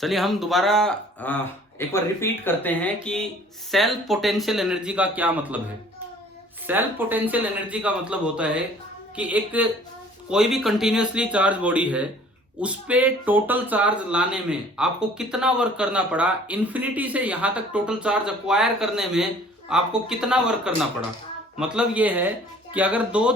चलिए हम दोबारा एक बार रिपीट करते हैं कि सेल्फ पोटेंशियल एनर्जी का क्या मतलब है। सेल्फ पोटेंशियल एनर्जी का मतलब होता है कि एक कोई भी कंटिन्यूअसली चार्ज बॉडी है, उस पे टोटल चार्ज लाने में आपको कितना वर्क करना पड़ा, इन्फिनिटी से यहां तक टोटल चार्ज अक्वायर करने में आपको कितना वर्क करना पड़ा। मतलब ये है कि अगर दो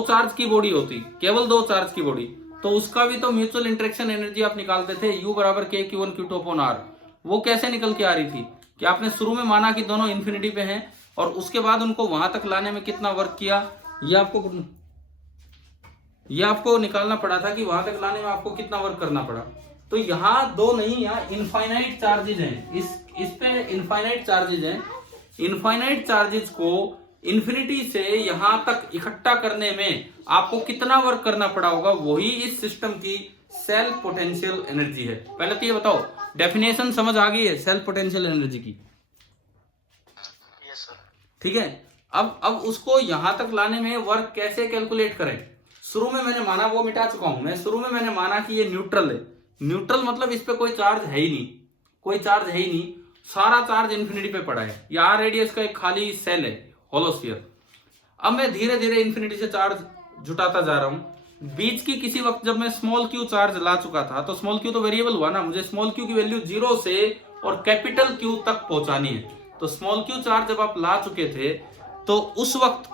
चार्ज की बॉडी होती, केवल दो चार्ज की बॉडी, तो उसका भी तो म्यूचुअल इंटरेक्शन एनर्जी आप निकालते थे, U बराबर के Q1 Q2 अपॉन R। वो कैसे निकल के आ रही थी कि आपने शुरू में माना कि दोनों इन्फिनिटी पे हैं और उसके बाद उनको वहां तक लाने में कितना वर्क किया, ये आपको निकालना पड़ा था कि वहां तक लाने में आपको कितना वर्क करना पड़ा। तो यहाँ दो नहीं, यहाँ इनफाइनाइट चार्जेज हैं, इस पे इनफाइनाइट चार्जेज हैं। इनफाइनाइट चार्जेज को इन्फिनिटी से यहां तक इकट्ठा करने में आपको कितना वर्क करना पड़ा होगा, वही इस सिस्टम की सेल्फ पोटेंशियल एनर्जी है। पहले तो ये बताओ, डेफिनेशन समझ आ गई है सेल्फ पोटेंशियल एनर्जी की? ठीक है। अब उसको यहां तक लाने में वर्क कैसे कैलकुलेट करें। शुरू में मैंने माना, वो मिटा चुका हूं मैं, शुरू में मैंने माना कि ये न्यूट्रल है। न्यूट्रल मतलब इस पे कोई चार्ज है ही नहीं, कोई चार्ज है ही नहीं, सारा चार्ज इन्फिनिटी पे पड़ा है। ये आर रेडियस का एक खाली सेल है, होलोस्फीयर। अब मैं धीरे धीरे इन्फिनिटी से चार्ज जुटाता जा रहा हूं। बीच की किसी वक्त जब मैं स्मॉल क्यू चार्ज ला चुका था, तो स्मॉल क्यू तो वेरिएबल हुआ ना, मुझे स्मॉल क्यू की वैल्यू 0 से और कैपिटल क्यू तक पहुंचानी है। तो स्मॉल क्यू चार्ज जब आप ला चुके थे, तो उस वक्त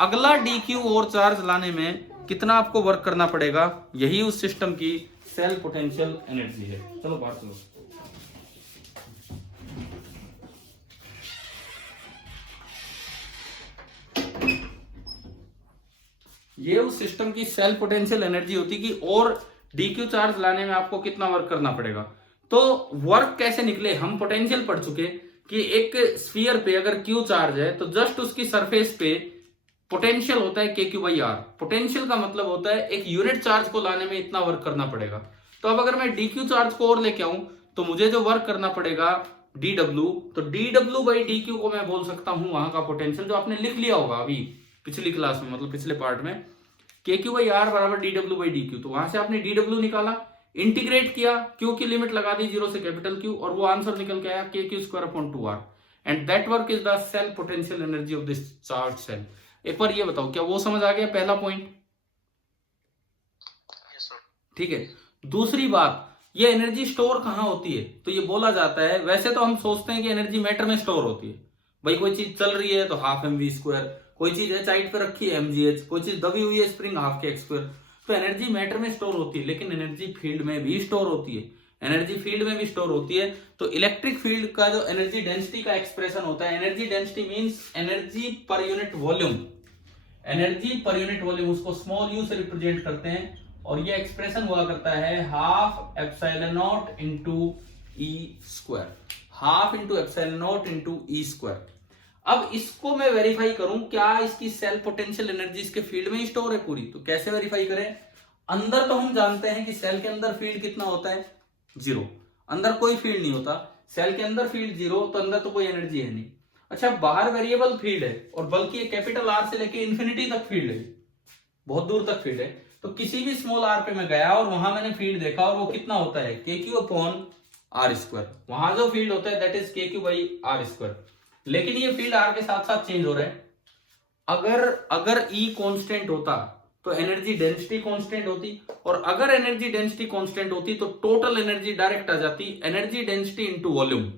अगला डी क्यू और चार्ज लाने में कितना आपको वर्क करना पड़ेगा, यही उस सिस्टम की सेल्फ पोटेंशियल एनर्जी है। चलो बात सुनो। ये उस सिस्टम की सेल्फ पोटेंशियल एनर्जी होती कि और डी क्यू चार्ज लाने में आपको कितना वर्क करना पड़ेगा। तो वर्क कैसे निकले, हम पोटेंशियल पढ़ चुके कि एक स्फीयर पे अगर क्यू चार्ज है तो जस्ट उसकी सरफेस पे पोटेंशियल होता है के क्यू बाई आर। पोटेंशियल का मतलब होता है एक यूनिट चार्ज को लाने में इतना वर्क करना पड़ेगा। तो अब अगर मैं डी क्यू चार्ज को और लेके आऊं तो मुझे जो वर्क करना पड़ेगा डी डब्ल्यू, तो D W by D Q को मैं बोल सकता हूं वहां का पोटेंशियल, जो आपने लिख लिया होगा अभी पिछली क्लास में, मतलब पिछले पार्ट में, के क्यू बाई आर बराबर D W by D Q. तो वहां से आपने डी डब्ल्यू निकाला, इंटीग्रेट किया, क्यू की लिमिट लगा दी 0 से कैपिटल क्यू, और वो आंसर निकल के आया K Q square upon 2r, and that work is the self potential energy of this charge cell. एक बार ये बताओ, क्या वो समझ आ गया पहला पॉइंट? ठीक है। दूसरी बात, ये एनर्जी स्टोर कहां होती है? तो ये बोला जाता है, वैसे तो हम सोचते हैं कि एनर्जी मैटर में स्टोर होती है। भाई कोई चीज चल रही है तो हाफ एम वी स्क्वायर, कोई चीज एच हाइट पे रखी है mgh, कोई चीज दबी हुई है स्प्रिंग हाफ के एक्स स्क्वायर। तो एनर्जी मैटर में स्टोर होती है, लेकिन एनर्जी फील्ड में भी स्टोर होती है। एनर्जी फील्ड में भी स्टोर होती है। तो इलेक्ट्रिक फील्ड का जो एनर्जी डेंसिटी का एक्सप्रेशन होता है, energy density means energy per unit volume. Energy per unit volume, उसको स्मॉल यू से रिप्रेजेंट करते हैं, और ये एक्सप्रेशन हुआ करता है half epsilon not into E square, half into epsilon not into E square. अब इसको मैं वेरीफाई करूं, क्या इसकी सेल्फ पोटेंशियल एनर्जी इसके फील्ड में ही स्टोर है पूरी? तो कैसे वेरीफाई करें? अंदर तो हम जानते हैं कि सेल के अंदर फील्ड कितना होता है, 0। अंदर कोई फील्ड नहीं होता, सेल के अंदर फील्ड 0, तो अंदर तो कोई एनर्जी है नहीं। अच्छा, बाहर वेरिएबल फील्ड है, और बल्कि कैपिटल आर से लेके इन्फिनिटी तक फील्ड है, बहुत दूर तक फील्ड है। तो किसी भी स्मॉल आर पे मैं गया और वहां मैंने फील्ड देखा, और वो कितना होता है के क्यू अपॉन आर स्क्वायर। वहां जो फील्ड होता है दैट इज के क्यू बाई आर स्क्वायर। लेकिन ये फील्ड आर के साथ साथ चेंज हो रहा है। अगर ई कांस्टेंट होता तो एनर्जी डेंसिटी कांस्टेंट होती, और अगर एनर्जी डेंसिटी कांस्टेंट होती तो टोटल एनर्जी डायरेक्ट आ जाती, एनर्जी डेंसिटी इनटू वॉल्यूम।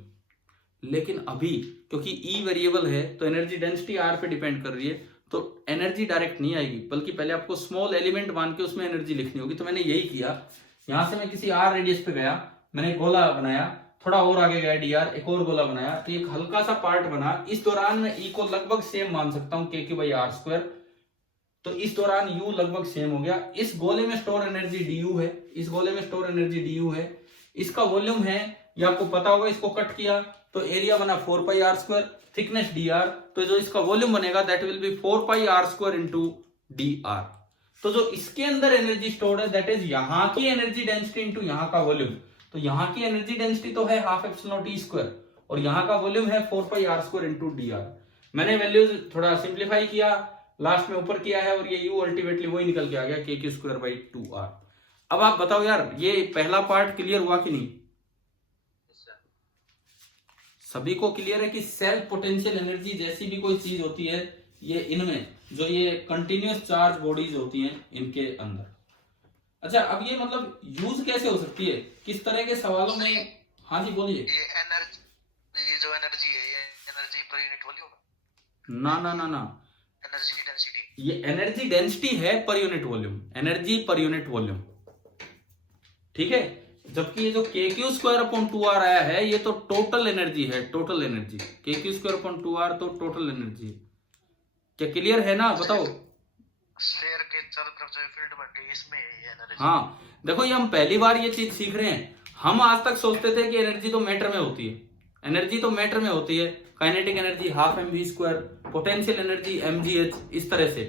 लेकिन अभी क्योंकि ई वेरिएबल है तो एनर्जी डेंसिटी आर पे डिपेंड कर रही है, तो एनर्जी डायरेक्ट नहीं आएगी, बल्कि पहले आपको स्मॉल एलिमेंट मान के उसमें एनर्जी लिखनी होगी। तो मैंने यही किया, यहां से मैं किसी आर रेडियस पे गया, मैंने गोला बनाया, थोड़ा और आगे गया डी आर, एक और गोला बनाया, तो एक हल्का सा पार्ट बना। इस दौरान मैं ई को लगभग सेम मान सकता हूं, के क्यू बाई आर स्क्वायर। तो इस दौरान यू लगभग सेम हो गया। इस गोले में स्टोर एनर्जी डी यू है, इस गोले में स्टोर एनर्जी डी यू है। इसका वॉल्यूम है, ये आपको पता होगा, इसको कट किया तो एरिया बना 4 pi r square, thickness d r. तो जो इसका वॉल्यूम बनेगा that will be 4 pi r square into d r. तो जो इसके अंदर एनर्जी स्टोर्ड है दैट इज यहाँ की एनर्जी डेंसिटी इंटू यहाँ का वॉल्यूम। तो यहाँ की एनर्जी डेंसिटी तो है half epsilon naught E square, और यहाँ का वॉल्यूम है 4 pi r square into d r. मैंने वैल्यूज थोड़ा सिंप्लीफाई किया, लास्ट में ऊपर किया है, और ये यू अल्टीमेटली वही निकल के आ गया के क्यू स्क्वायर बाई 2r। अब आप बताओ यार, ये पहला पार्ट क्लियर हुआ कि नहीं? सभी को क्लियर है कि सेल्फ पोटेंशियल एनर्जी जैसी भी कोई चीज होती है, ये इनमें जो ये कंटिन्यूअस चार्ज बॉडीज होती हैं इनके अंदर। अच्छा, अब ये मतलब यूज कैसे हो सकती है, किस तरह के सवालों में? हाँ जी बोलिए। ये एनर्जी, ये जो एनर्जी है, ये एनर्जी पर यूनिट वॉल्यूम? ना ना ना ना, एनर्जी डेंसिटी। ये एनर्जी डेंसिटी है per unit volume, energy per unit volume, ठीक है। जबकि ये जो KQ²/2R आया है ये तो टोटल एनर्जी है, टोटल एनर्जी। KQ²/2R तो टोटल एनर्जी है। क्या क्लियर है ना, बताओ? स्फीयर के चारों तरफ जो फील्ड बन रही है इसमें ये एनर्जी। हाँ देखो, ये हम पहली बार ये चीज सीख रहे हैं। हम आज तक सोचते थे कि एनर्जी तो मैटर में होती है, एनर्जी तो मैटर में होती है, kinetic energy 12mv², potential energy mgh, इस तरह से।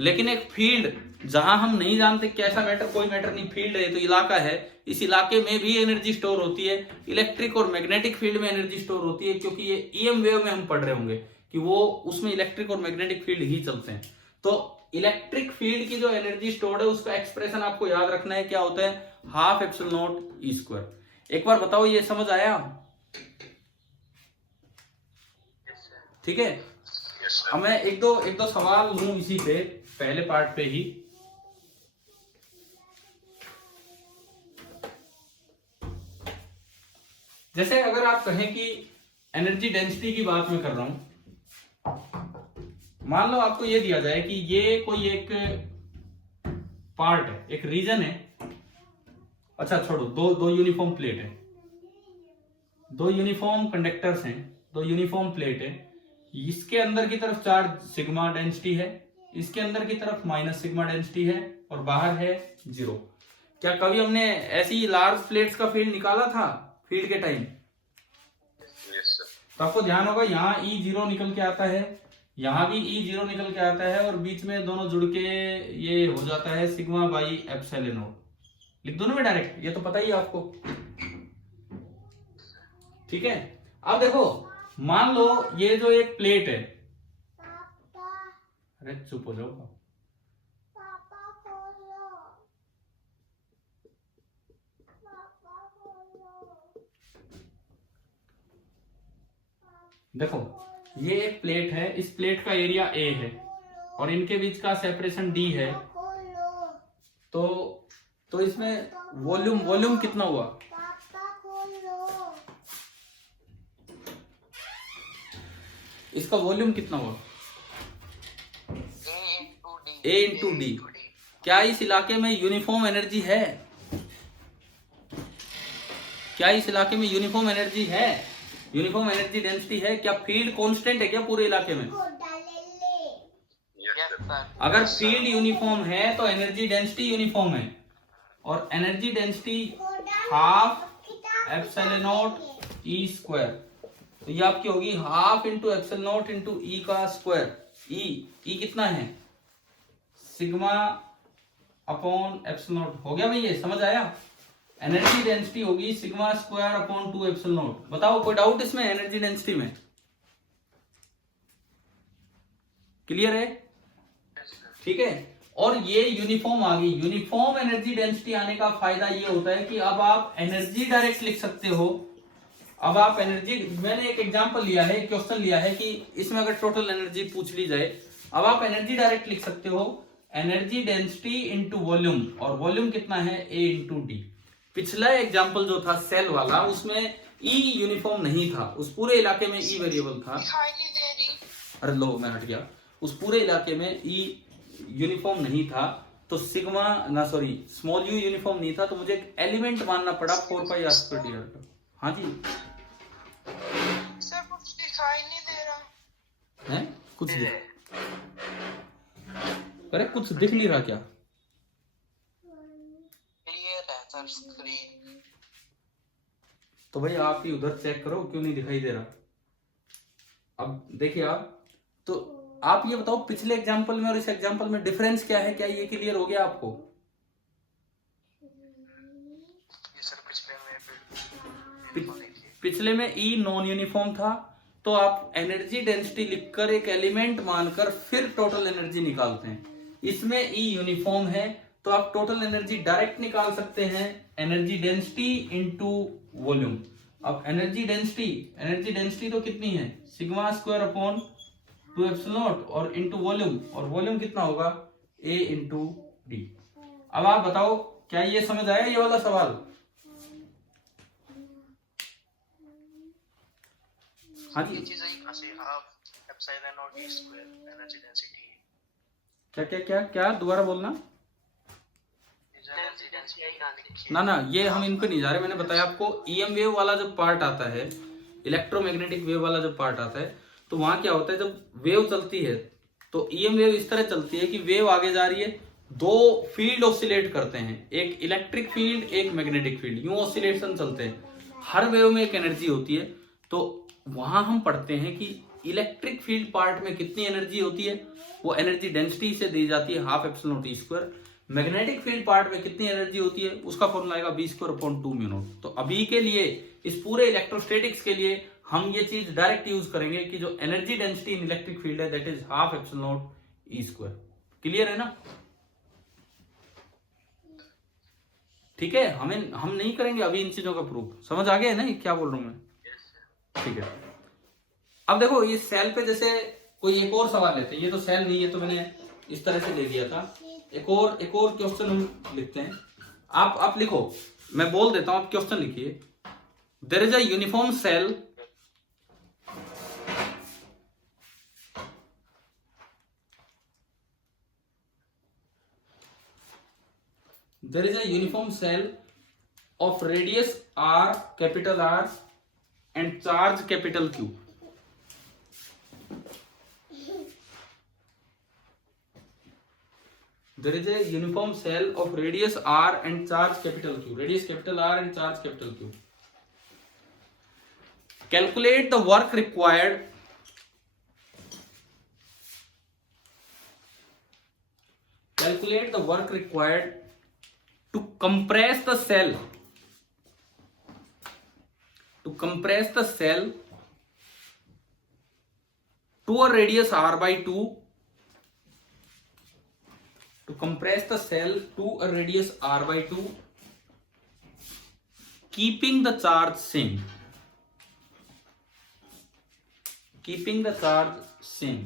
लेकिन एक फील्ड जहां हम नहीं जानते कैसा मैटर, कोई मैटर नहीं, फील्ड है तो इलाका है, इस इलाके में भी एनर्जी स्टोर होती है। इलेक्ट्रिक और मैग्नेटिक फील्ड में एनर्जी स्टोर होती है, क्योंकि ये EM वेव में हम पढ़ रहे होंगे कि वो उसमें इलेक्ट्रिक और मैग्नेटिक फील्ड ही चलते हैं। तो इलेक्ट्रिक फील्ड की जो एनर्जी स्टोर्ड है उसका एक्सप्रेशन आपको याद रखना है, क्या होता है? 12ε0E²। एक बार बताओ, ये समझ आया? ठीक है। अब मैं एक दो सवाल लूं इसी पे, पहले पार्ट पे ही। जैसे अगर आप कहें कि एनर्जी डेंसिटी की बात मैं कर रहा हूं, मान लो आपको ये दिया जाए कि ये कोई एक पार्ट है, एक रीजन है। अच्छा छोड़ो, दो यूनिफॉर्म प्लेट है, दो यूनिफॉर्म कंडक्टर्स हैं, दो यूनिफॉर्म प्लेट है। इसके अंदर की तरफ चार्ज सिग्मा डेंसिटी है, इसके अंदर की तरफ माइनस सिग्मा डेंसिटी है, और बाहर है 0। क्या कभी हमने ऐसी लार्ज प्लेट्स का फील्ड निकाला था फील्ड के टाइम? तो आपको ध्यान होगा यहाँ E0 निकल के आता है, यहाँ भी E0 निकल के आता है, और बीच में दोनों जुड़ के ये हो जाता है σ/ε0। लिख दो ना मैं डायरेक्ट, ये तो पता ही है आपको, ठीक है। अब देखो, मान लो ये जो एक प्लेट है, अरे चुप हो जाओ, देखो ये एक प्लेट है, इस प्लेट का एरिया A है और इनके बीच का सेपरेशन D है। तो इसमें वॉल्यूम कितना हुआ? इसका वॉल्यूम कितना हुआ? A into D। क्या इस इलाके में यूनिफॉर्म एनर्जी है? क्या इस इलाके में यूनिफॉर्म एनर्जी है? यूनिफॉर्म एनर्जी डेंसिटी है? क्या फील्ड कांस्टेंट है क्या पूरे इलाके में? अगर फील्ड यूनिफॉर्म है तो एनर्जी डेंसिटी यूनिफॉर्म है, और एनर्जी डेंसिटी 12ε0E²। तो ये आपकी होगी 12 इंटू ε0 इंटू E का स्क्वायर। E कितना है? σ/ε0 हो गया भाई, ये समझ आया? एनर्जी डेंसिटी होगी σ²/2ε0। बताओ कोई डाउट इसमें एनर्जी डेंसिटी में? क्लियर है? ठीक है। और ये यूनिफॉर्म आ गई। यूनिफॉर्म एनर्जी डेंसिटी आने का फायदा ये होता है कि अब आप एनर्जी डायरेक्ट लिख सकते हो। अब आप एनर्जी, मैंने एक एग्जांपल लिया है, क्वेश्चन लिया है कि इसमें अगर टोटल एनर्जी पूछ ली जाए, अब आप एनर्जी डायरेक्ट लिख सकते हो, एनर्जी डेंसिटी इंटू वॉल्यूम, और वॉल्यूम कितना है? A into D. पिछला एग्जाम्पल जो था सेल वाला, उसमें E यूनिफॉर्म नहीं था, उस पूरे इलाके में E वेरिएबल था। अरे लो मैं हट गया, उस पूरे इलाके में E यूनिफॉर्म नहीं था, तो स्मॉल u यूनिफॉर्म नहीं था, तो मुझे एक एलिमेंट मानना पड़ा 4πr²dr का। हाँ जी सर, कुछ दिखाई नहीं दे रहा है? अरे कुछ दिख नहीं रहा क्या? क्लियर है सर स्क्रीन। तो भाई आप ही उधर चेक करो क्यों नहीं दिखाई दे रहा। अब देखिए तो आप ये बताओ, पिछले एग्जाम्पल में और इस एग्जाम्पल में डिफरेंस क्या है? क्या ये क्लियर हो गया आपको? पिछले में E नॉन यूनिफॉर्म था, तो आप एनर्जी डेंसिटी लिखकर एक एलिमेंट मानकर फिर टोटल एनर्जी निकालते हैं। इसमें E यूनिफॉर्म है, तो आप टोटल एनर्जी डायरेक्ट निकाल सकते हैं, एनर्जी डेंसिटी इंटू वॉल्यूम। अब एनर्जी डेंसिटी तो कितनी है, sigma square upon 2 epsilon not और इनटू वॉल्यूम, और वॉल्यूम कितना होगा A इंटू डी। अब आप बताओ क्या ये समझ आया ये वाला सवाल? हाँ जी, ये चीज आई कहां से, half epsilon not D square energy density. क्या क्या क्या क्या दोबारा बोलना। एनर्जी डेंसिटी आई कहां लिखी ना ये हम इन पे नहीं जा रहे, मैंने बताया आपको EM वेव वाला जो पार्ट आता है, इलेक्ट्रोमैग्नेटिक वेव वाला जो पार्ट आता है, तो वहां क्या होता है जब वेव चलती है तो EM वेव इस तरह चलती है कि वेव आगे जा रही है, दो फील्ड ऑसिलेट करते हैं, एक इलेक्ट्रिक फील्ड एक मैग्नेटिक फील्ड, यूं ऑसिलेशन चलते हैं, हर वेव में एक एनर्जी होती है। तो वहां हम पढ़ते हैं कि इलेक्ट्रिक फील्ड पार्ट में कितनी एनर्जी होती है, वो एनर्जी डेंसिटी से दी जाती है half epsilon naught E square. Magnetic field part में कितनी एनर्जी होती है उसका फॉर्मूला आएगा B square upon 2 mu naught. तो अभी के लिए इस पूरे इलेक्ट्रोस्टैटिक्स के लिए हम ये चीज डायरेक्ट यूज करेंगे कि जो energy density in electric field है that is half epsilon naught E square. Clear है ना? ठीक है, हम नहीं करेंगे अभी इन चीजों का प्रूफ। समझ आ गया है ना ये क्या बोल रहा हूं मैं? ठीक है, अब देखो ये सेल पे जैसे कोई एक और सवाल लेते हैं, ये तो सेल नहीं है तो मैंने इस तरह से ले लिया था। एक और क्वेश्चन हम लिखते हैं। आप लिखो, मैं बोल देता हूं, आप क्वेश्चन लिखिए। There is a uniform cell of radius r, capital R and charge capital Q. There is a uniform cell of radius r and charge capital Q. Radius capital R and charge capital Q. Calculate the work required. Calculate the work required to compress the cell. To compress the cell to a radius r by 2. To compress the cell to a radius r by 2, keeping the charge same. Keeping the charge same.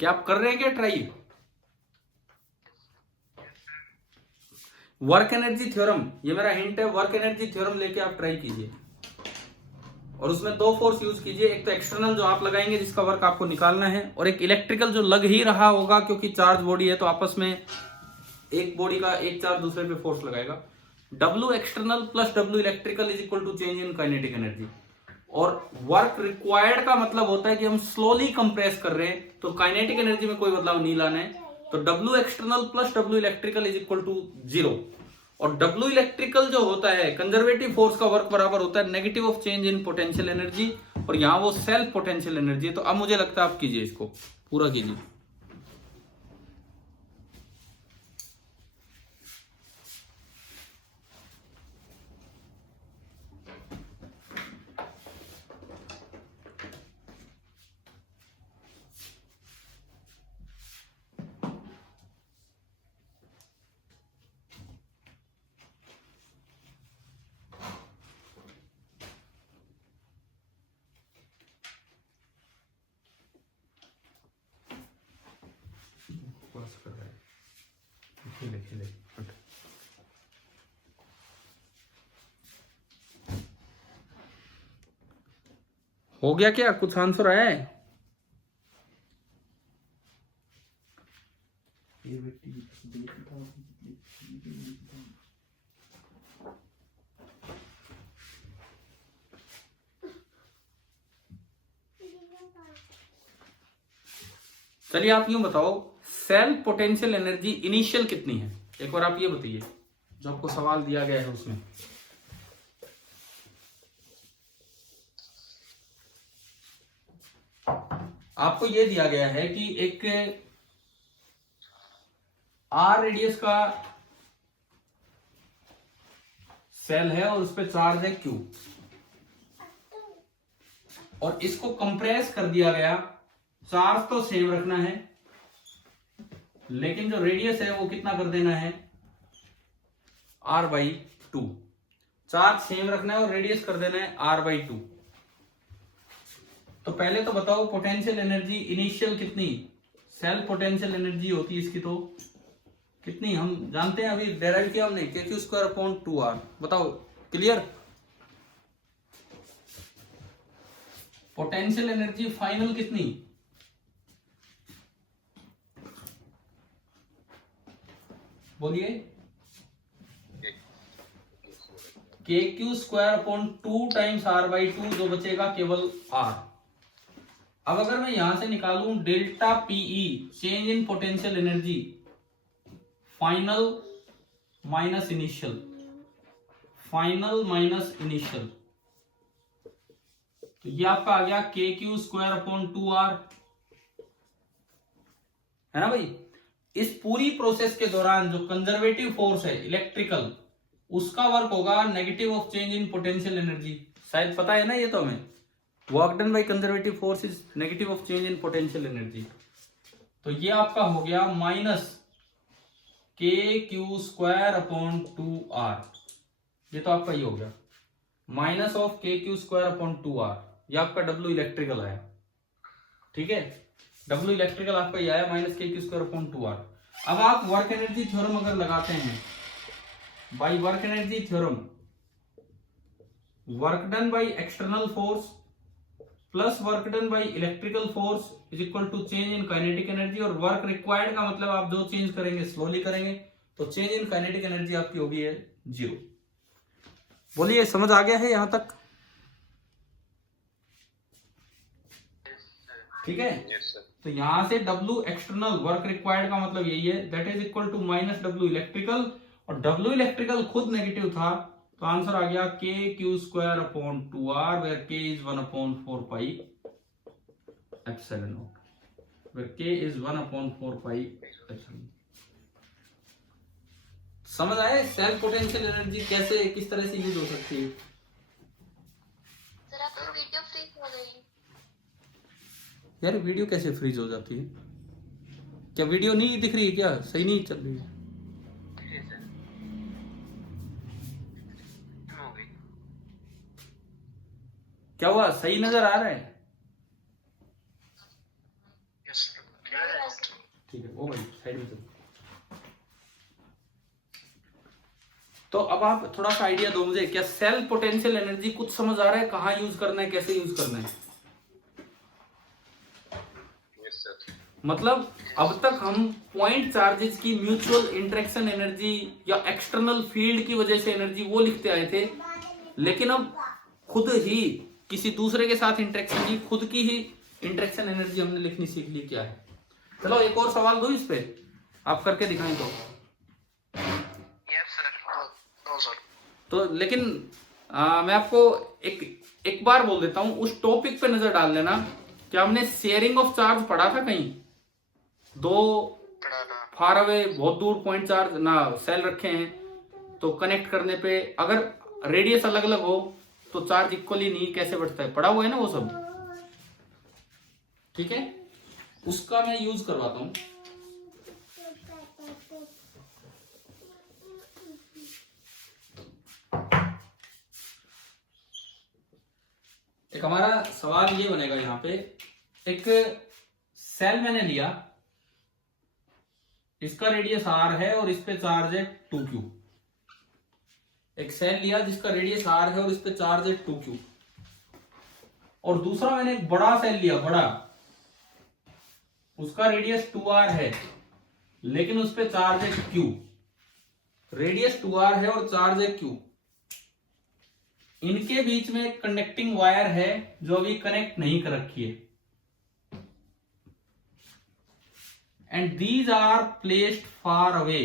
क्या आप कर रहे हैं क्या try? Work energy theorem, ये मेरा hint है, work energy theorem लेके आप ट्राई कीजिए और उसमें दो फोर्स यूज कीजिए। एक तो एक्सटर्नल जो आप लगाएंगे जिसका वर्क आपको निकालना है, और एक इलेक्ट्रिकल जो लग ही रहा होगा क्योंकि चार्ज बॉडी है तो आपस में एक बॉडी का एक चार्ज दूसरे पे फोर्स लगाएगा। W external plus W electrical is equal to change in kinetic energy. और वर्क रिक्वायर्ड का मतलब होता है कि हम स्लोली कंप्रेस कर रहे हैं तो काइनेटिक एनर्जी में कोई बदलाव नहीं लाना है। तो W external plus W electrical is equal to 0। और W इलेक्ट्रिकल जो होता है कंजर्वेटिव फोर्स का वर्क बराबर होता है negative of change in potential energy, और यहां वो सेल्फ पोटेंशियल एनर्जी है। तो अब मुझे लगता है आप कीजिए, इसको पूरा कीजिए। हो गया क्या? कुछ आंसर आया है? चलिए आप यूं बताओ, सेल पोटेंशियल एनर्जी इनिशियल कितनी है, एक बार आप ये बताइए जो आपको सवाल दिया गया है उसमें। आपको ये दिया गया है कि एक आर रेडियस का सेल है और उस पर चार्ज है क्यू, और इसको कंप्रेस कर दिया गया। चार्ज तो सेम रखना है लेकिन जो रेडियस है वो कितना कर देना है, r/2। चार्ज सेम रखना है और रेडियस कर देना है r/2। तो पहले तो बताओ पोटेंशियल एनर्जी इनिशियल कितनी, सेल पोटेंशियल एनर्जी होती है इसकी तो कितनी, हम जानते हैं, अभी डेराइव किया हमने, kq²/2r। बताओ क्लियर। पोटेंशियल एनर्जी फाइनल कितनी, बोलिए, kq²/2 टाइम्स r/2, जो बचेगा केवल r। अब अगर मैं यहां से निकालूं delta PE, change in potential energy, final minus initial, final minus initial, तो ये आपका आ गया kq²/2r, है ना भाई। इस पूरी प्रोसेस के दौरान जो कंजर्वेटिव फोर्स है इलेक्ट्रिकल, उसका वर्क होगा negative of change in potential energy. शायद पता है ना ये तो हमें, work done by conservative force is negative of change in potential energy. तो ये आपका हो गया माइनस kq²/2r, ये तो आपका ये हो गया माइनस ऑफ kq²/2r। ये आपका W इलेक्ट्रिकल आया, ठीक है, W इलेक्ट्रिकल आपका ये आया माइनस kq²/2r। अब आप वर्क एनर्जी थ्योरम अगर लगाते हैं, by work energy theorem, work done by external force plus work done by electrical force is equal to change in kinetic energy, और वर्क रिक्वायर्ड का मतलब आप जो चेंज करेंगे स्लोली करेंगे, तो चेंज इन काइनेटिक एनर्जी आपकी होगी है 0। बोलिए समझ आ गया है यहां तक, ठीक है। तो यहां से W एक्सटर्नल, वर्क रिक्वायर्ड का मतलब यही है, that is equal to minus W electrical, और W इलेक्ट्रिकल खुद नेगेटिव था, तो आंसर आ गया kq²/2r, where k is 1/4 pi epsilon naught, where k is 1/4 pi epsilon। समझ आए सेल्फ पोटेंशियल एनर्जी कैसे, किस तरह से यूज हो सकती है। सर आपकी वीडियो फ्रीज हो गई। यार वीडियो कैसे फ्रीज हो जाती है, क्या वीडियो नहीं दिख रही है, क्या सही नहीं चल रही है, क्या हुआ, सही नजर आ रहा है, ठीक है, वो भाई साइड में चलो। तो अब आप थोड़ा सा आइडिया दो मुझे, क्या सेल्फ पोटेंशियल एनर्जी कुछ समझ आ रहा है, कहाँ यूज करना है, कैसे यूज करना है। मतलब अब तक हम पॉइंट चार्जेस की म्यूचुअल इंटरेक्शन एनर्जी या एक्सटर्नल फील्ड की वजह से एनर्जी वो लिखते आए थे, लेकिन अब खुद ही किसी दूसरे के साथ इंटरेक्शन की, खुद की ही इंटरेक्शन एनर्जी हमने लिखनी सीख ली, क्या है। चलो एक और सवाल दो इस पे, आप करके दिखाएं तो। तो लेकिन मैं आपको एक बार बोल देता हूं, उस टॉपिक पे नजर डाल लेना, क्या हमने शेयरिंग ऑफ चार्ज पढ़ा था कहीं, दो फार अवे बहुत दूर पॉइंट चार्ज ना सेल रखे हैं, तो कनेक्ट करने पे अगर रेडियस अलग अलग हो तो चार्ज इक्वली नहीं कैसे बढ़ता है, पढ़ा हुआ है ना वो सब, ठीक है, उसका मैं यूज करवाता हूं। एक हमारा सवाल ये बनेगा, यहां पे एक सेल मैंने लिया, इसका रेडियस r है और इस पे चार्ज है 2q। एक सेल लिया जिसका रेडियस r है और इस पे चार्ज है 2q, और दूसरा मैंने एक बड़ा सेल लिया, बड़ा, उसका रेडियस 2r है लेकिन उस पे चार्ज है q। रेडियस 2r है और चार्ज है q, इनके बीच में एक कनेक्टिंग वायर है जो अभी कनेक्ट नहीं कर रखी है, and these are placed far away.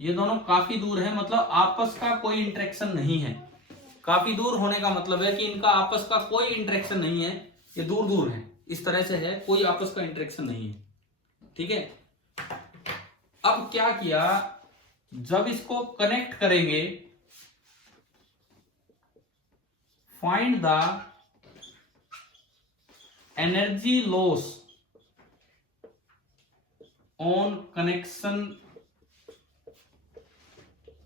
ये दोनों काफी दूर है, मतलब आपस का कोई इंटरेक्शन नहीं है। काफी दूर होने का मतलब है कि इनका आपस का कोई इंटरेक्शन नहीं है, ये दूर दूर है, इस तरह से है, कोई आपस का इंटरेक्शन नहीं है। ठीक है, अब क्या किया, जब इसको कनेक्ट करेंगे, find the energy loss on connection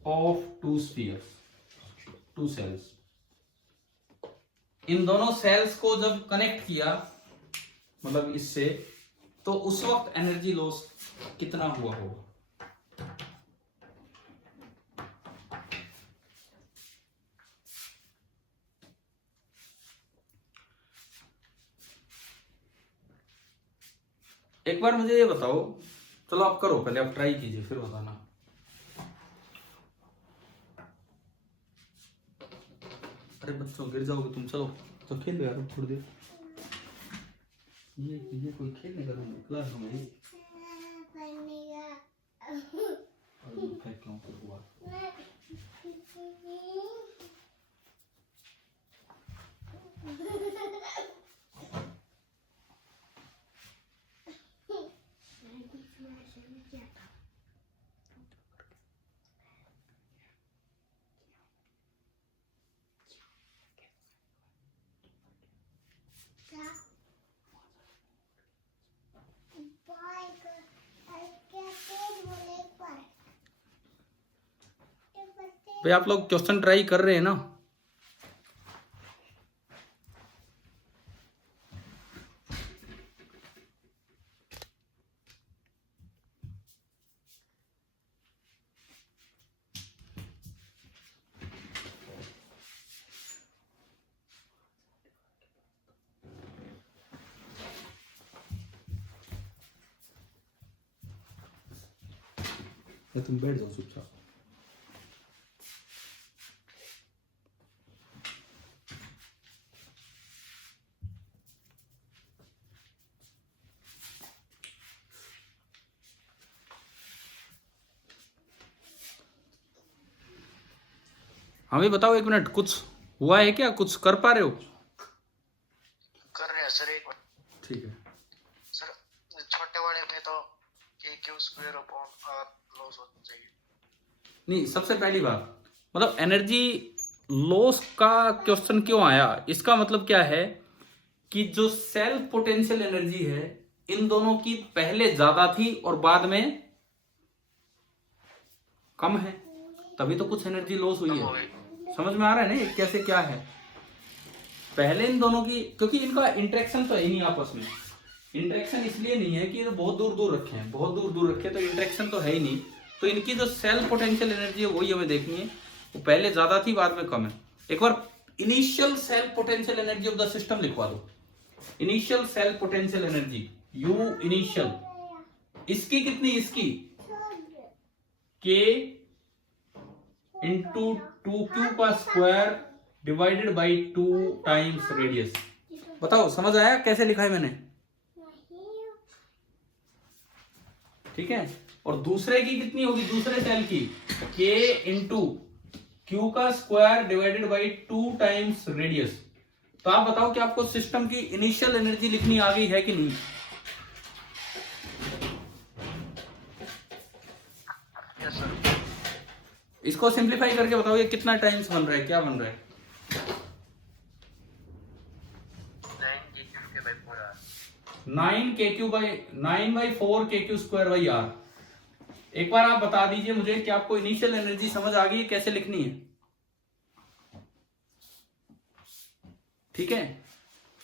of two spheres, two shells. इन दोनों सेल्स को जब कनेक्ट किया, मतलब इससे, तो उस वक्त एनर्जी लॉस कितना हुआ होगा। एक बार मुझे ये बताओ, चलो आप करो, पहले आप ट्राई कीजिए फिर बताना। अरे बच्चों गिर जाओगे तुम, चलो तो खेल लो यार थोड़ी देर। ये कोई खेलने का रूम है, क्लास रूम है ये। क्यों हुआ? भाई आप लोग क्वेश्चन ट्राई कर रहे हैं ना? तुम बैठ जाओ चुपचाप। हमें बताओ, एक मिनट, कुछ हुआ है क्या? कुछ कर पा रहे हो? कर रहे हैं सर, एक बार। ठीक है सर, छोटे वाले पे तो k² अपॉन r लॉस होना चाहिए। नहीं, सबसे पहली बात, मतलब एनर्जी लॉस का क्वेश्चन क्यों आया, इसका मतलब क्या है कि जो सेल्फ पोटेंशियल एनर्जी है, इन दोनों की पहले ज्यादा थी और बाद में कम है, तभी तो कुछ एनर्जी लॉस हुई है। समझ में आ रहा है ना ये कैसे क्या है? पहले इन दोनों की, क्योंकि इनका इंटरेक्शन तो है ही नहीं आपस में। इंटरेक्शन इसलिए नहीं है कि ये तो बहुत दूर दूर रखे हैं, बहुत दूर दूर रखे तो इंटरेक्शन तो है ही नहीं। तो इनकी जो सेल्फ पोटेंशियल एनर्जी है वही हमें देखनी है, वो पहले ज्यादा थी बाद में कम है। एक बार initial self potential energy of the system लिखवा दो। Initial self potential energy, you initial, इसकी कितनी, इसकी k इंटू 2q का square divided by 2 times radius. बताओ समझ आया कैसे लिखा है मैंने? ठीक है, और दूसरे की कितनी होगी, दूसरे सेल की k इंटू q का square divided by 2 times radius. तो आप बताओ कि आपको सिस्टम की इनिशियल एनर्जी लिखनी आ गई है कि नहीं? Yes sir. इसको सिंप्लीफाई करके बताओ, ये कितना टाइम्स बन रहा है, क्या बन रहा है? 9 k Q square by r। एक बार आप बता दीजिए मुझे कि आपको इनिशियल एनर्जी समझ आ गई है कैसे लिखनी है? ठीक है,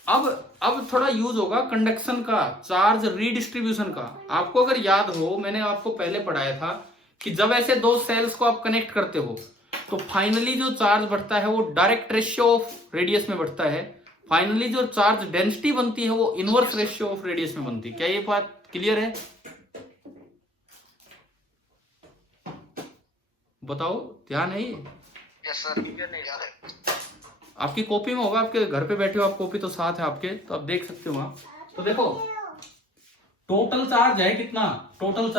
अब थोड़ा यूज होगा कंडक्शन का, चार्ज रीडिस्ट्रीब्यूशन का। आपको अगर याद हो, मैंने आपको पहले पढ़ाया था कि जब ऐसे दो सेल्स को आप कनेक्ट करते हो तो फाइनली जो चार्ज बढ़ता है वो डायरेक्ट रेशियो ऑफ रेडियस में बढ़ता है। फाइनली जो चार्ज डेंसिटी बनती है वो इनवर्स रेशियो ऑफ रेडियस में बनती है। क्या ये बात क्लियर है? बताओ, ध्यान है ये? यस सर, नहीं याद है। आपकी कॉपी में होगा, आपके घर पे बैठे हो आप, कॉपी तो साथ है आपके, तो आप देख सकते हो वहां। तो देखो, टोटल चार्ज है कितना, टोटल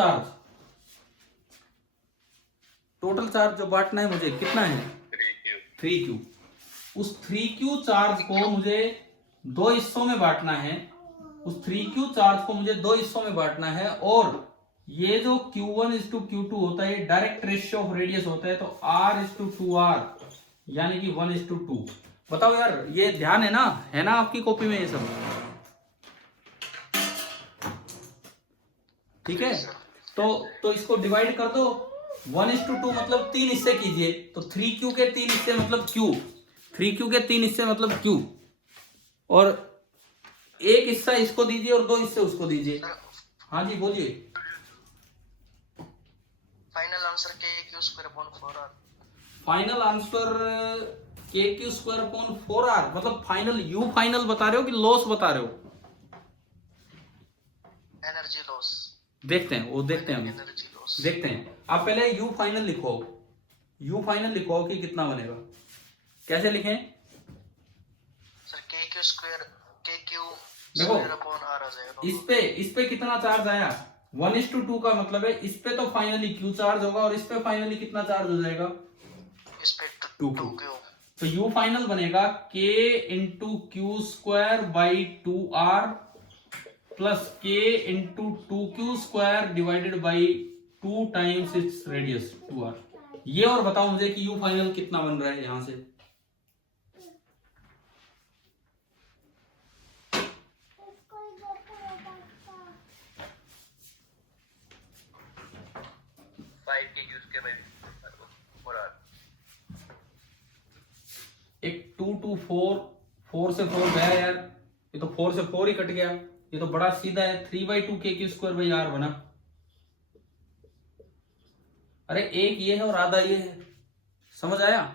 चार्ज जो बांटना है मुझे कितना है, 3Q। उस 3Q चार्ज को मुझे दो हिस्सों में बांटना है, उस 3Q चार्ज को मुझे दो हिस्सों में बांटना है, और ये जो Q1:Q2 होता है ये डायरेक्ट रेशियो ऑफ रेडियस होता है, तो R:2R यानी कि 1:2। बताओ यार, ये ध्यान है ना आपकी कॉपी में ये सब, ठीक है। तो इसको डिवाइड कर दो, 1:2 मतलब 3 हिस्से कीजिए, तो 3Q के 3 हिस्से मतलब Q, 3Q के 3 हिस्से मतलब Q, और एक हिस्सा इसको दीजिए और 2 हिस्से उसको दीजिए। हाँ जी बोलिए। Final answer KQ²/4R। Final answer KQ²/4R मतलब फाइनल, यू फाइनल बता रहे हो कि लॉस बता रहे हो? Energy loss. देखते हैं वो, देखते हैं एनर्जी लॉस। देखते हैं। आप पहले यू फाइनल लिखो, यू फाइनल लिखो कि कितना बनेगा, कैसे लिखें सर KQ² देखो, KQ²/R आ जाएगा। इस पे कितना चार्ज आया, 1:2 का मतलब है इस पे तो फाइनली Q चार्ज होगा, और इस पे फाइनली कितना चार्ज हो जाएगा, इस पे 2Q। तो यू फाइनल बनेगा K × Q²/2R plus K × 2Q² divided by 2 times its radius 2R। ये और बताओ मुझे कि यू फाइनल कितना बन रहा है यहां से। एक 2 2 4, 4 से 4 गया यार, ये तो 4 से 4 ही कट गया, ये तो बड़ा सीधा है, 3/2 KQ²/R बना। अरे एक ये है और आधा ये है, समझ आया?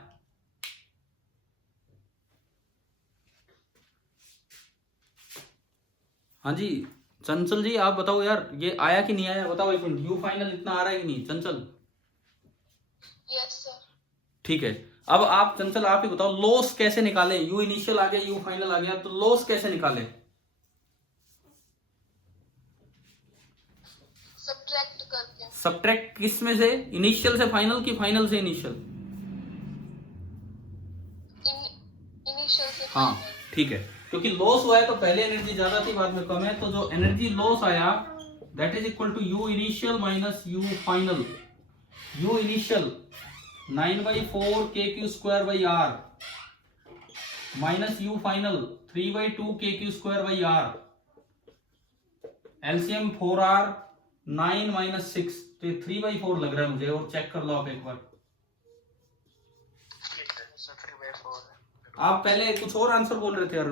हाँ जी चंचल जी आप बताओ यार, ये आया कि नहीं आया, बताओ एक मिनट, यू फाइनल इतना आ रहा है कि नहीं चंचल? Yes sir. ठीक है, अब आप चंचल आप ही बताओ लॉस कैसे निकालें, यू इनिशियल आ गया यू फाइनल आ गया, तो लॉस कैसे निकालें? सब्ट्रैक्ट करके। सब्ट्रैक्ट किस में से, इनिशियल से फाइनल की फाइनल से इनिशियल? इनिशियल से हाँ फाइनल। ठीक है, क्योंकि लॉस हुआ है तो पहले एनर्जी ज्यादा थी बाद में कम है, तो जो एनर्जी लॉस आया that is equal to U initial minus U final. U initial 9/4 KQ²/R minus U final 3/2 KQ²/R, LCM 4R 9 - 6, तो 3/4 लग रहा है मुझे, और चेक कर लो आप एक बार। आप पहले कुछ और आंसर बोल रहे थे यार।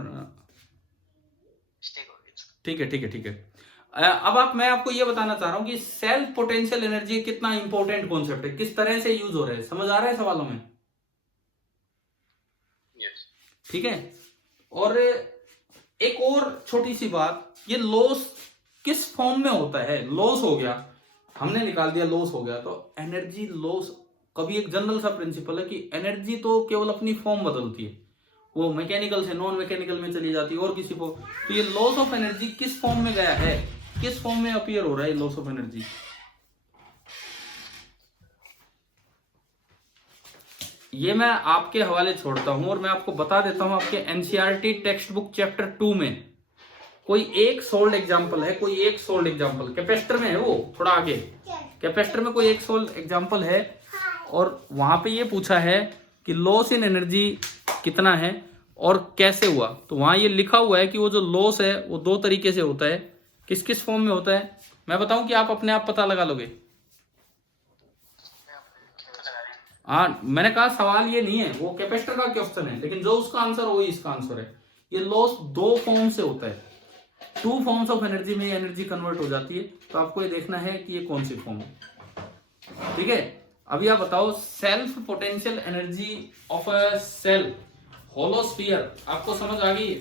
ठीक है ठीक है ठीक है। अब मैं आपको ये बताना चाह रहा हूं कि सेल्फ पोटेंशियल एनर्जी कितना इंपॉर्टेंट कॉन्सेप्ट है, किस तरह से यूज हो रहा है, समझ आ रहा है सवालों में? ठीक है, और एक और छोटी सी बात, ये लॉस किस फॉर्म में होता है, लॉस हो गया हमने निकाल दिया, लॉस हो गया, तो एनर्जी लॉस कभी एक जनरल सा प्रिंसिपल है कि एनर्जी तो केवल अपनी फॉर्म बदलती है, वो मैकेनिकल से नॉन मैकेनिकल में चली जाती है और किसी को, तो ये लॉस ऑफ एनर्जी किस फॉर्म में गया है, किस फॉर्म में अपीयर हो रहा है लॉस ऑफ एनर्जी? ये मैं आपके हवाले छोड़ता हूं और मैं आपको बता देता हूं, आपके एनसीईआरटी टेक्स्ट बुक चैप्टर 2 में कोई एक सोल्ड एग्जांपल है, कोई एक सोल्ड एग्जांपल कैपेसिटर में है, वो थोड़ा आगे कैपेसिटर में कोई एक सोल्ड एग्जांपल है, और वहां पे ये पूछा है कि लॉस इन एनर्जी कितना है और कैसे हुआ, तो वहां ये लिखा हुआ है कि वो जो लॉस है वो दो तरीके से होता है, किस किस फॉर्म में होता है, मैं बताऊं कि आप अपने आप पता लगा लोगे? हाँ मैंने कहा सवाल ये नहीं है, वो कैपेसिटर का क्वेश्चन है, लेकिन जो उसका आंसर वही इसका आंसर है। ये लॉस दो फॉर्म से होता है, 2 फॉर्म्स ऑफ एनर्जी में एनर्जी कन्वर्ट हो जाती है, तो आपको ये देखना है कि ये कौन सी फॉर्म है। ठीक है, अभी आप बताओ self potential energy of a cell hollow sphere, आपको समझ आ गई?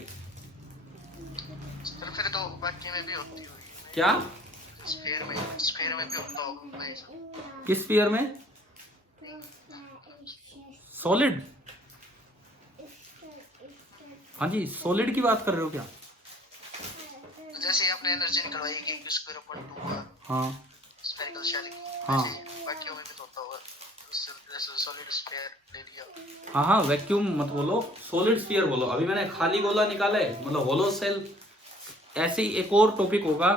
सर फिर तो बाकी में भी होती होगी क्या स्फीयर में भी होता होगा? किस स्फीयर में? सॉलिड? हाँ जी सॉलिड की बात कर रहे हो क्या? जैसे आपने एनर्जी निकलवाई कि क्यू स्क्वायर अपॉन 2 हाँ स्फेरिकल शेल की, हाँ वैक्यूम में भी तो होता होगा, जैसे सॉलिड स्फीयर ले लिया। हाँ हाँ, वैक्यूम मत बोलो, सॉलिड स्फीयर बोलो। अभी मैंने खाली गोला निकाला है, मतलब होलो सेल। ऐसे ही एक और टॉपिक होगा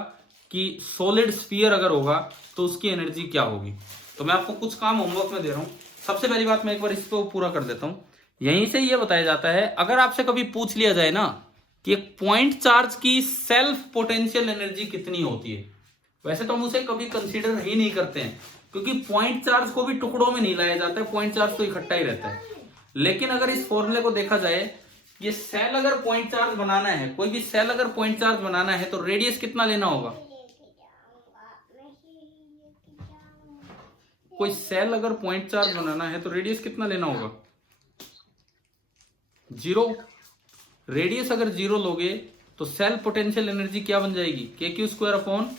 कि सॉलिड स्फीयर अगर होगा तो उसकी एनर्जी क्या होगी। तो मैं आपको कुछ काम होमवर्क में दे रहा हूँ। सबसे पहली बात मैं एक बार इसको पूरा कर देता हूँ। यहीं से ये बताया जाता है, अगर आपसे कभी पूछ लिया जाए ना कि एक पॉइंट चार्ज की सेल्फ पोटेंशियल एनर्जी कितनी होती है, वैसे तो हम उसे कभी कंसीडर ही नहीं करते हैं, क्योंकि पॉइंट चार्ज को भी टुकड़ों में नहीं लाया जाता है, पॉइंट चार्ज तो इकट्ठा ही रहता है। लेकिन अगर इस फॉर्मूले को देखा जाए, ये सेल अगर पॉइंट चार्ज बनाना है, कोई भी सेल अगर पॉइंट चार्ज बनाना है तो रेडियस कितना लेना होगा। कोई सेल अगर पॉइंट चार्ज बनाना है तो रेडियस कितना लेना होगा, 0। रेडियस अगर 0 लोगे तो सेल पोटेंशियल एनर्जी क्या बन जाएगी, के क्यू स्क्वायर अपॉन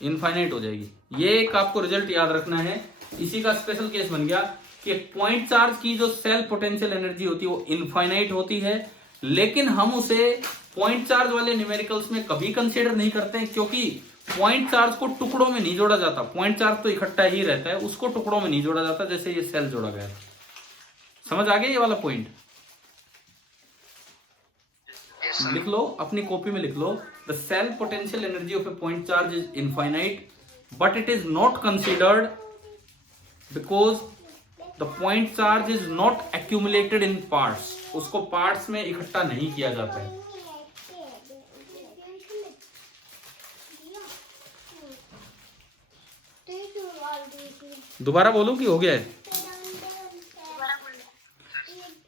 इनफाइनाइट हो जाएगी। ये एक आपको रिजल्ट याद रखना है। इसी का स्पेशल केस बन गया कि पॉइंट चार्ज की जो सेल पोटेंशियल एनर्जी होती है वो इनफाइनाइट होती है, लेकिन हम उसे पॉइंट चार्ज वाले न्यूमेरिकल्स में कभी कंसीडर नहीं करते हैं, क्योंकि पॉइंट चार्ज को टुकड़ों में नहीं जोड़ा जाता। पॉइंट चार्ज तो इकट्ठा ही रहता है, उसको टुकड़ों में नहीं जोड़ा जाता, जैसे ये सेल जोड़ा गया। समझ आ गया ये वाला पॉइंट। लिख लो, अपनी कॉपी में लिख लो, the self potential energy of a point charge is infinite but it is not considered because the point charge is not accumulated in parts. उसको पार्ट्स में इकट्ठा नहीं किया जाता है। दोबारा बोलूं कि हो गया है।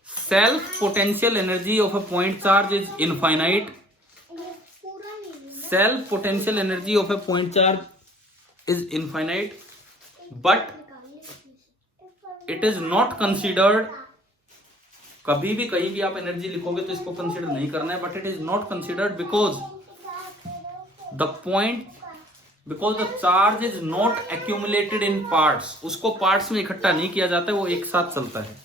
Self potential energy of a point charge is infinite. Self potential energy of a point charge is infinite but it is not considered. कभी भी कहीं भी आप एनर्जी लिखोगे तो इसको कंसिडर नहीं करना है, but it is not considered because the charge is not accumulated in parts. उसको पार्ट्स में इकट्ठा नहीं किया जाता है, वो एक साथ चलता है।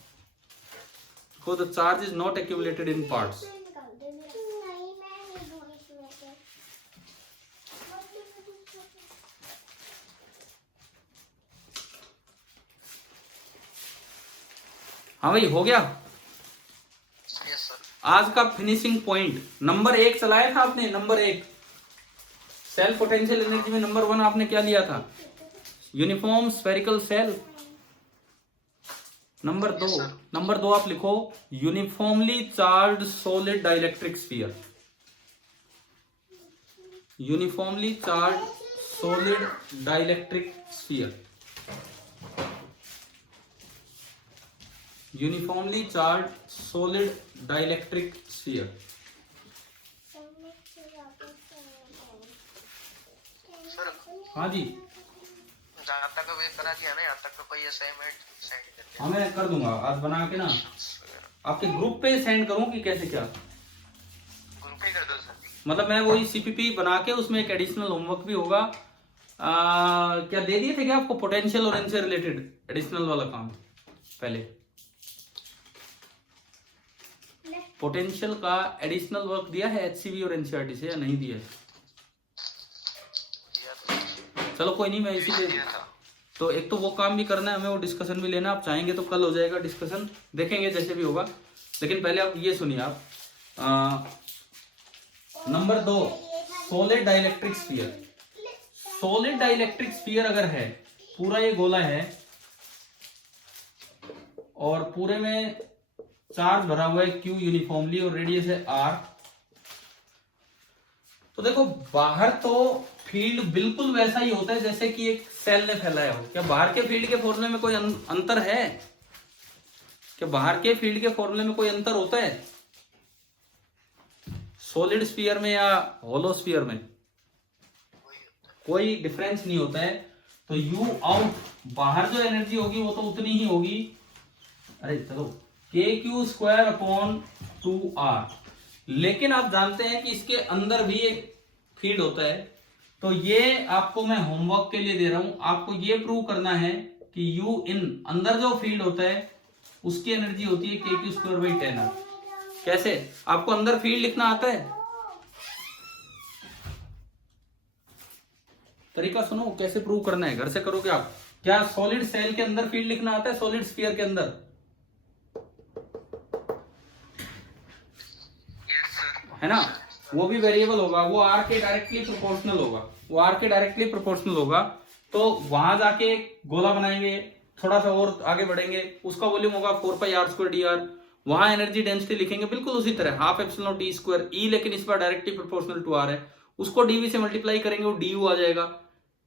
So the charge is not accumulated in parts. हाँ भाई, हो गया। Yes sir. आज का फिनिशिंग पॉइंट नंबर 1 चलाया था आपने। नंबर 1 सेल पोटेंशियल एनर्जी में नंबर 1 आपने क्या लिया था, यूनिफॉर्म स्फेरिकल सेल। नंबर 2 आप लिखो uniformly charge solid dielectric sphere. Uniformly charge solid dielectric sphere. Uniformly charge solid dielectric sphere. Sir हाँ जी, जहाँ तक वे करा दिया ना, यहाँ तक तो कोई असाइनमेंट सेंड कर दिया। हाँ मैं कर दूंगा आज बना के ना, आपके ग्रुप पे सेंड करूं कि कैसे, क्या ग्रुप पे कर दो सर। मतलब मैं वही सीपीपी बना के उसमें एक एडिशनल होमवर्क भी होगा। क्या दे दिए थे क्या आपको पोटेंशियल और इनसे रिलेटेड एडिशनल वाला काम पहले? पोटेंशियल का एडिशनल वर्क दिया है एचसीवी और एनसीईआरटी से या नहीं दिया है? चलो कोई नहीं, मैं इसीलिए तो एक तो वो काम भी करना है हमें, वो डिस्कशन भी लेना। आप चाहेंगे तो कल हो जाएगा डिस्कशन, देखेंगे जैसे भी होगा। लेकिन पहले आप ये सुनिए, आप number 2 solid dielectric sphere. Solid dielectric sphere अगर है, पूरा ये गोला है और पूरे में चार्ज भरा हुआ है Q यूनिफॉर्मली और रेडियस है R, तो देखो बाहर तो फील्ड बिल्कुल वैसा ही होता है जैसे कि एक सेल ने फैलाया हो। क्या बाहर के फील्ड के फॉर्मूले में कोई अंतर है? क्या बाहर के फील्ड के फॉर्मूले में कोई अंतर होता है सॉलिड स्फीयर में या होलो स्फीयर में? कोई डिफरेंस नहीं होता है। तो U आउट, बाहर जो एनर्जी होगी वो तो उतनी ही होगी, अरे चलो KQ स्क्वायर अपॉन 2R। लेकिन आप जानते हैं कि इसके अंदर भी एक फील्ड होता है। तो ये आपको मैं होमवर्क के लिए दे रहा हूं, आपको ये प्रूव करना है कि U इन अंदर जो फील्ड होता है उसकी एनर्जी होती है KQ स्क्वायर बाई 10R। कैसे? आपको अंदर फील्ड लिखना आता है? तरीका सुनो कैसे प्रूव करना है, घर से करोगे आप। क्या सॉलिड सेल के अंदर फील्ड लिखना आता है? सॉलिड स्फीयर के अंदर है ना, वो भी वेरिएबल होगा, वो आर के डायरेक्टली प्रोपोर्शनल होगा, वो आर के डायरेक्टली प्रोपोर्शनल होगा। तो वहां जाके गोला बनाएंगे, थोड़ा सा और आगे बढ़ेंगे, उसका वॉल्यूम होगा 4πr² dr। वहां एनर्जी डेंसिटी लिखेंगे बिल्कुल उसी तरह, हाफ एप्सिलॉन टी स्क्वायर ई, लेकिन इस बार डायरेक्टली प्रोपोर्शनल टू आर है, उसको डीवी से मल्टीप्लाई करेंगे, वो डी आ जाएगा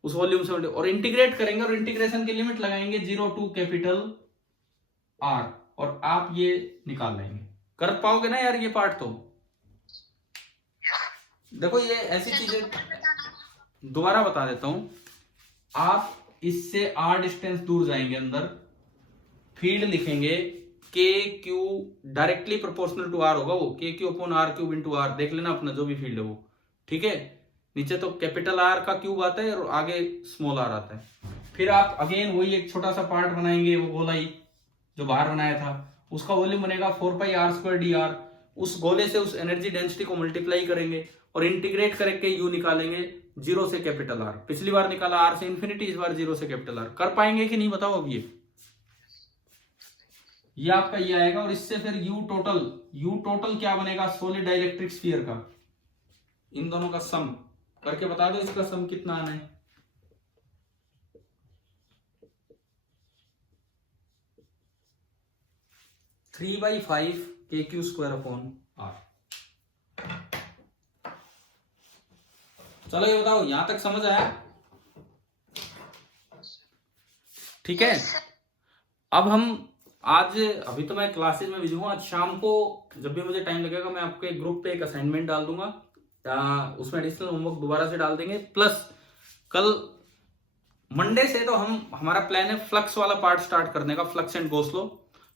उस वॉल्यूम से, और इंटीग्रेट करेंगे, और इंटीग्रेशन की लिमिट लगाएंगे 0 to कैपिटल आर, और आप ये निकाल लेंगे। कर पाओगे ना यार ये पार्ट? तो देखो ये ऐसी चीजें दोबारा बता देता हूं। आप इससे आर डिस्टेंस दूर जाएंगे, अंदर फील्ड लिखेंगे K Q, directly proportional to R होगा वो, K Q upon R cube into R, देख लेना अपना जो भी फील्ड है वो, ठीक है। नीचे तो कैपिटल आर का क्यूब आता है और आगे स्मॉल आर आता है। फिर आप अगेन वही एक छोटा सा पार्ट बनाएंगे, वो गोला ही जो बाहर बनाया था, उसका वॉल्यूम बनेगा 4πr² dr। उस गोले से उस एनर्जी डेंसिटी को मल्टीप्लाई करेंगे और इंटीग्रेट करके यू निकालेंगे 0 से कैपिटल आर। पिछली बार निकाला आर से इंफिनिटी, इस बार 0 से कैपिटल आर। कर पाएंगे कि नहीं बताओ अब? ये आपका ये आएगा, और इससे फिर यू टोटल क्या बनेगा? सॉलिड डाइलेक्ट्रिक स्फीयर का, इन दोनों का सम करके बता दो, इसका सम कितना आना है? Three by 5 KQ² upon R. चलो ये बताओ, यहां तक समझ आया? ठीक है। अब हम आज, अभी तो मैं क्लासेज में बिजी हूँ, आज शाम को जब भी मुझे टाइम लगेगा मैं आपके ग्रुप पे एक असाइनमेंट डाल दूंगा, उसमें एडिशनल होमवर्क दोबारा से डाल देंगे। प्लस कल मंडे से तो हमारा प्लान है फ्लक्स वाला पार्ट स्टार्ट करने का, फ्लक्स एंड गोस्लो।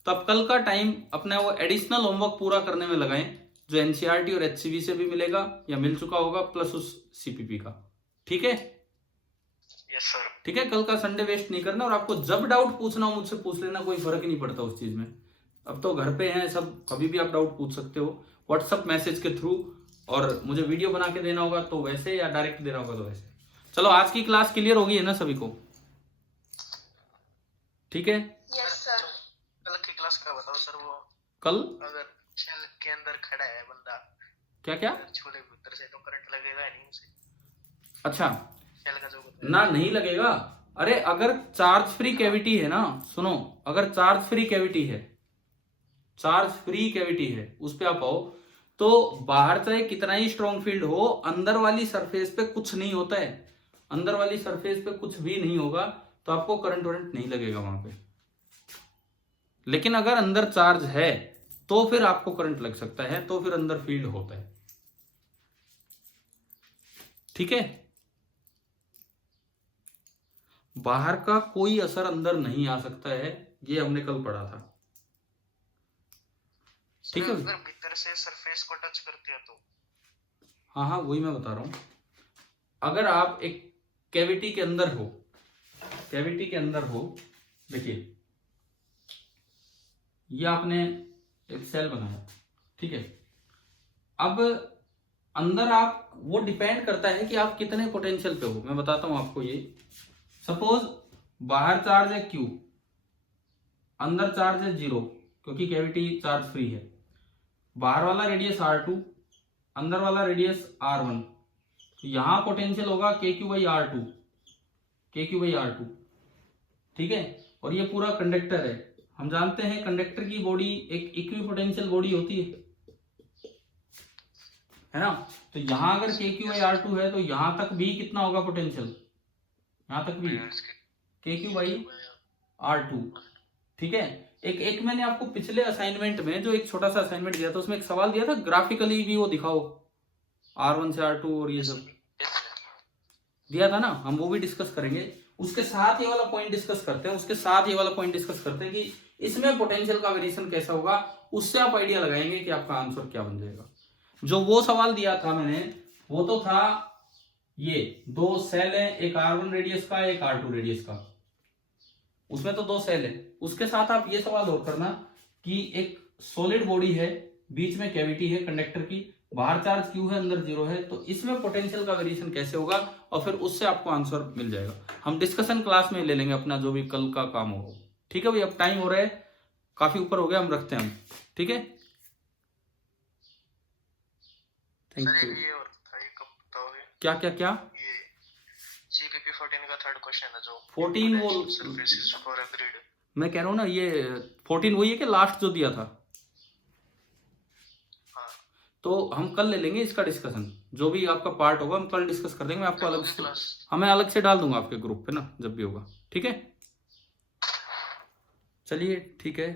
तो अब कल का टाइम अपने वो एडिशनल होमवर्क पूरा करने में लगाएं, जो एनसीईआरटी और एचसीवी से भी मिलेगा या मिल चुका होगा, प्लस उस सीपीपी का। ठीक है? Yes sir. ठीक है, कल का संडे वेस्ट नहीं करना, और आपको जब डाउट पूछना हो मुझसे पूछ लेना, कोई फर्क नहीं पड़ता उस चीज में। अब तो घर पे हैं सब, कभी भी आप डाउट पूछ सकते हो व्हाट्सएप मैसेज के थ्रू, और मुझे वीडियो बना के देना होगा तो वैसे, या डायरेक्ट देना होगा तो वैसे। चलो आज की क्लास क्लियर होगी है ना सभी को? ठीक है। Yes sir. कल की क्लास का बताओ सर। वो कल अगर सेल के अंदर खड़ा है बंदा, क्या क्या छोले भीतर से, तो करंट लगेगा नहीं उसे? अच्छा सेल का जो ना, नहीं लगेगा। अरे अगर चार्ज फ्री कैविटी है ना, सुनो, अगर चार्ज फ्री कैविटी है, चार्ज फ्री कैविटी है, उस पे आप आओ, तो बाहर चाहे कितना ही स्ट्रॉन्ग फील्ड हो, अंदर वाली सरफेस पे कुछ नहीं होता है, अंदर वाली सरफेस पे कुछ भी नहीं होगा, तो आपको करंट वरंट नहीं लगेगा वहां पे। लेकिन अगर अंदर चार्ज है तो फिर आपको करंट लग सकता है, तो फिर अंदर फील्ड होता है। ठीक है? बाहर का कोई असर अंदर नहीं आ सकता है, ये हमने कल पढ़ा था। ठीक है? अगर भीतर से सरफेस को टच करते हैं तो? हाँ हाँ, वही मैं बता रहा हूं। अगर आप एक कैविटी के अंदर हो, कैविटी के अंदर हो, देखिए ये आपने एक सेल बनाया, ठीक है। अब अंदर आप, वो डिपेंड करता है कि आप कितने पोटेंशियल पे हो। मैं बताता हूं आपको ये। सपोज बाहर चार्ज है Q, अंदर चार्ज है 0, क्योंकि कैविटी चार्ज फ्री है। बाहर वाला रेडियस R2, अंदर वाला रेडियस R1, तो यहां पोटेंशियल होगा KQ/R2, KQ/R2। ठीक है? और ये पूरा कंडक्टर है। हम जानते हैं कंडक्टर की बॉडी एक इक्विपोटेंशियल बॉडी होती है ना। तो यहां अगर KQ/R2 है, तो यहां तक भी कितना होगा पोटेंशियल? यहां तक भी KQ/R2। ठीक है? एक मैंने आपको पिछले असाइनमेंट में जो एक छोटा सा असाइनमेंट दिया था, उसमें एक सवाल दिया था, ग्राफिकली भी वो दिखाओ, R1 से R2 और ये सब दिया था ना, हम वो भी डिस्कस करेंगे। उसके साथ ये वाला पॉइंट डिस्कस करते हैं, उसके साथ ये वाला पॉइंट डिस्कस करते हैं कि इसमें पोटेंशियल का वेरिएशन कैसा होगा, उससे आप आइडिया लगाएंगे कि आपका आंसर क्या बन जाएगा। जो वो सवाल दिया था मैंने, वो तो था ये 2 सेल है, एक R1 रेडियस का, एक R2 रेडियस का, उसमें तो 2 सेल है। उसके साथ आप ये सवाल और करना कि एक सॉलिड बॉडी है, बीच में कैविटी है कंडक्टर की, बाहर चार्ज Q है, अंदर 0 है, तो इसमें पोटेंशियल का वेरिएशन कैसे होगा, और फिर उससे आपको आंसर मिल जाएगा। हम डिस्कशन क्लास में ले लेंगे अपना जो भी कल का काम हो। ठीक है भाई, अब टाइम हो रहा है, काफी ऊपर हो गया, हम रखते हैं हम। ठीक है, थैंक सर यू। ये और था, ये कब बताओगे? क्या क्या क्या? ये CPP 14 का थर्ड क्वेश्चन है जो 14 वो सरफेसेस फॉर अ ग्रिड। मैं कह रहा हूँ ना, ये 14 वही है कि लास्ट जो दिया था, हाँ, तो हम कल ले लेंगे इसका डिस्कशन, जो भी आपका पार्ट होगा हम कल डिस्कस कर देंगे। मैं आपको अलग से, क्लास। हमें अलग से डाल दूंगा आपके ग्रुप पे ना, जब भी होगा। ठीक है, चलिए ठीक है।